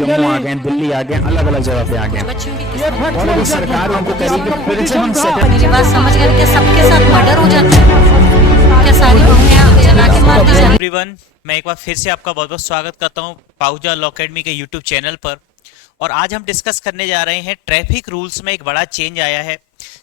जम्मू आ गए, दिल्ली आ गए, अलग अलग जगह पे आ गए, और अभी सरकार उनको कह रही है कि फिर से हम मेरी बात समझ गए क्या? सबके साथ मर्डर हो जाता है क्या? सारी बहुएं जला के मार दी जाती एवरीवन, मैं एक बार फिर से आपका बहुत बहुत स्वागत करता हूं पाहुजा लॉ अकेडमी के यूट्यूब चैनल पर। और आज हम डिस्कस करने जा रहे हैं ट्रैफिक रूल्स में एक बड़ा चेंज आया है।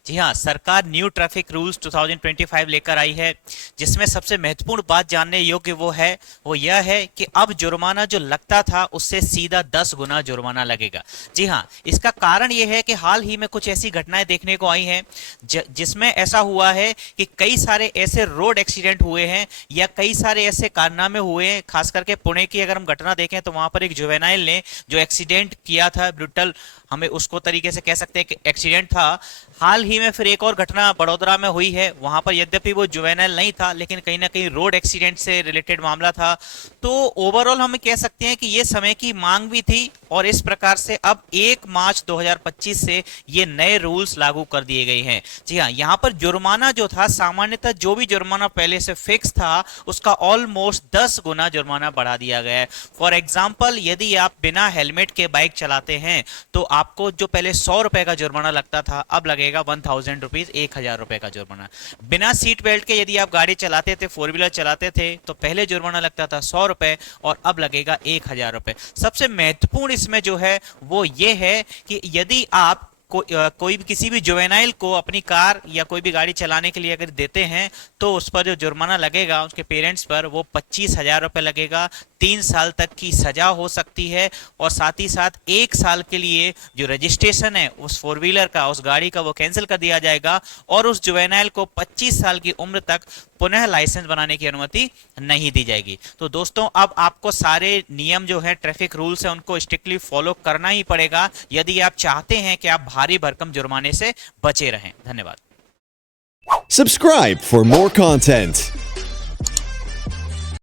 जी हाँ, सरकार न्यू ट्रैफिक रूल्स 2025 लेकर आई है, जिसमें सबसे महत्वपूर्ण बात जानने योग्य वो यह है कि अब जुर्माना जो लगता था उससे सीधा 10 गुना जुर्माना लगेगा। जी हाँ, इसका कारण यह है कि हाल ही में कुछ ऐसी घटनाएं देखने को आई हैं जिसमें ऐसा हुआ है कि कई सारे ऐसे रोड एक्सीडेंट हुए हैं या कई सारे ऐसे कारनामे हुए हैं। खास करके पुणे की अगर हम घटना देखें तो वहां पर एक जुवेनाइल ने जो एक्सीडेंट किया था, ब्रूटल हमें उसको तरीके से कह सकते हैं कि एक्सीडेंट था। हाल ही में फिर एक और घटना बड़ौदा में हुई है, वहां पर यद्यपि वो जुवेनाइल नहीं था लेकिन कहीं ना कहीं रोड एक्सीडेंट से रिलेटेड मामला था। तो ओवरऑल हम कह सकते हैं कि ये समय की मांग भी थी और इस प्रकार से अब 1 मार्च 2025 से ये नए रूल्स लागू कर दिए गए हैं। जी हाँ, यहाँ पर जुर्माना जो था, सामान्यतः जो भी जुर्माना पहले से फिक्स था उसका ऑलमोस्ट 10 गुना जुर्माना बढ़ा दिया गया है। फॉर एग्जाम्पल, यदि आप बिना हेलमेट के बाइक चलाते हैं तो आपको जो पहले 100 रुपए का जुर्माना लगता था अब लगेगा 1000 रुपीज, 1000 रुपए का जुर्माना। बिना सीट बेल्ट के यदि आप गाड़ी चलाते थे, 4 व्हीलर चलाते थे, तो पहले जुर्माना लगता था 100 रुपए और अब लगेगा 1000 रुपए। सबसे महत्वपूर्ण इसमें जो है वो ये है कि यदि आप कोई भी किसी भी जुवेनाइल को अपनी कार या कोई भी गाड़ी चलाने के लिए अगर देते हैं तो उस पर जो जुर्माना लगेगा उसके पेरेंट्स पर वो 25,000 रुपए लगेगा। 3 साल तक की सजा हो सकती है और साथ ही साथ 1 साल के लिए जो रजिस्ट्रेशन है उस 4 व्हीलर का, उस गाड़ी का, वो कैंसिल कर दिया जाएगा और उस जुवेनाइल को 25 साल की उम्र तक पुनः लाइसेंस बनाने की अनुमति नहीं दी जाएगी। तो दोस्तों, अब आपको सारे नियम जो है, ट्रैफिक रूल्स है, उनको स्ट्रिक्टली फॉलो करना ही पड़ेगा यदि आप चाहते हैं कि आप भारी भरकम जुर्माने से बचे रहें। धन्यवाद। Subscribe for more content.